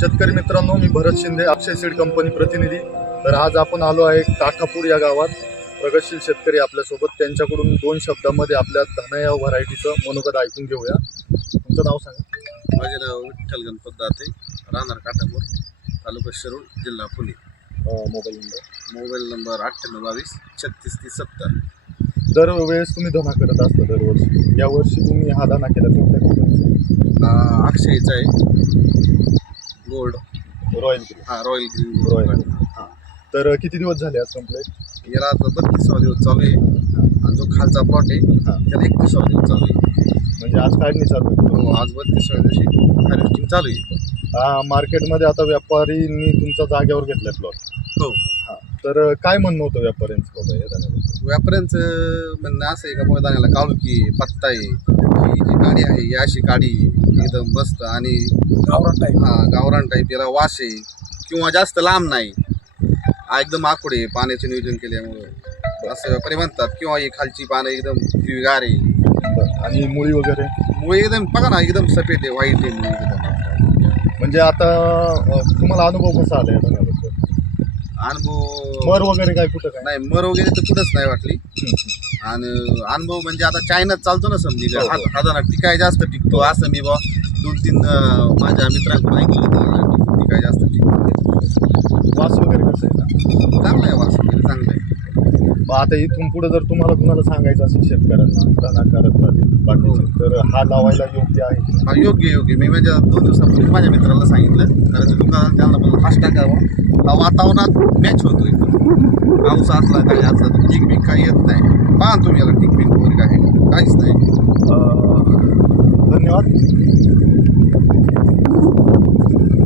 शेतकरी मित्रांनो, मी भरत शिंदे, अक्षय seed company प्रतिनिधी. तर आज आपण आलो आहे काठापूर या गावात. प्रगतशील शेतकरी आपल्यासोबत, त्यांच्याकडून 2 शब्दामध्ये आपल्या धना या व्हरायटीचं मनोगत ऐकून घेऊया. तुमचं नाव सांगा. माझे नाव विठ्ठल गणपत दाते, राहणार काठापूर, तालुका शिरूर, जिल्हा पुणे. Mobile number 9822 363070. दरवेळेस तुम्ही धना करत असता दरवर्षी. यावर्षी तुम्ही हा धना केला कोणत्या कंपनीचा? अक्षयचा आहे, gold royal green. Royal green. हां, तर किती दिवस झाले आज कंप्लीट? याला आता 32वा दिवस चालू आहे. आणि जो खालचा प्लॉट आहे त्याला 31वा दिवस चालू आहे. म्हणजे आज काढणी चालू आहे. आज 32व्या दिवशी हार्वेस्टिंग चालू आहे. मार्केटमध्ये आता व्यापारींनी तुमचा जागेवर घेतला प्लॉट. हो. हां, तर काय म्हणणं होतं व्यापाऱ्यांचं बाबा या धान्याबद्दल? व्यापाऱ्यांचं म्हणणं असं आहे का बाबा दाण्याला काळुकी आहे, पत्ता आहे, ही जी काडी आहे ही अशी काडी एकदम मस्त आणि गावरान टाईप, याला वास आहे किंवा जास्त लांब नाही, एकदम आखुडे पाण्याचे नियोजन केल्यामुळं असं व्यापारी म्हणतात. किंवा ही खालची पानं एकदम हिरवीगार आहे आणि मुळी वगैरे मुळे एकदम बघा ना, एकदम सफेद आहे, व्हाईट आहे मुळी एकदम. म्हणजे आता तुम्हाला अनुभव कसा आला या धान्याबद्दल? अनुभव मर वगैरे काय कुठं काय नाही, मर वगैरे तर कुठंच नाही वाटली. आणि अनुभव म्हणजे आता चायनात चालतो ना, समजी हाताना टिकाय जास्त टिकतो असं मी बा 2-3 माझ्या मित्रांकडून ऐकलं होतं. टिकाय जास्त टिकतो. वास वगैरे कसं आहे? चांगलं आहे, वास वगैरे चांगलं आहे. मग आता इथून पुढे जर तुम्हाला कुणाला सांगायचं असेल शेतकऱ्यांना धना करत राहतील बाकीचे, तर हा लावायला योग्य आहे की नाही? योग्य मी माझ्या 2 दिवसापूर्वी माझ्या मित्राला सांगितलं, कारण ते दुकानात त्यांना बोललं फास्ट टाकावं. हा वातावरणात मॅच होतो एकदम. पाऊस असला काही असला तर टिक बिक काही येत नाही. पहा तुम्ही याला टिक बिक वगैरे काही काहीच नाही. धन्यवाद.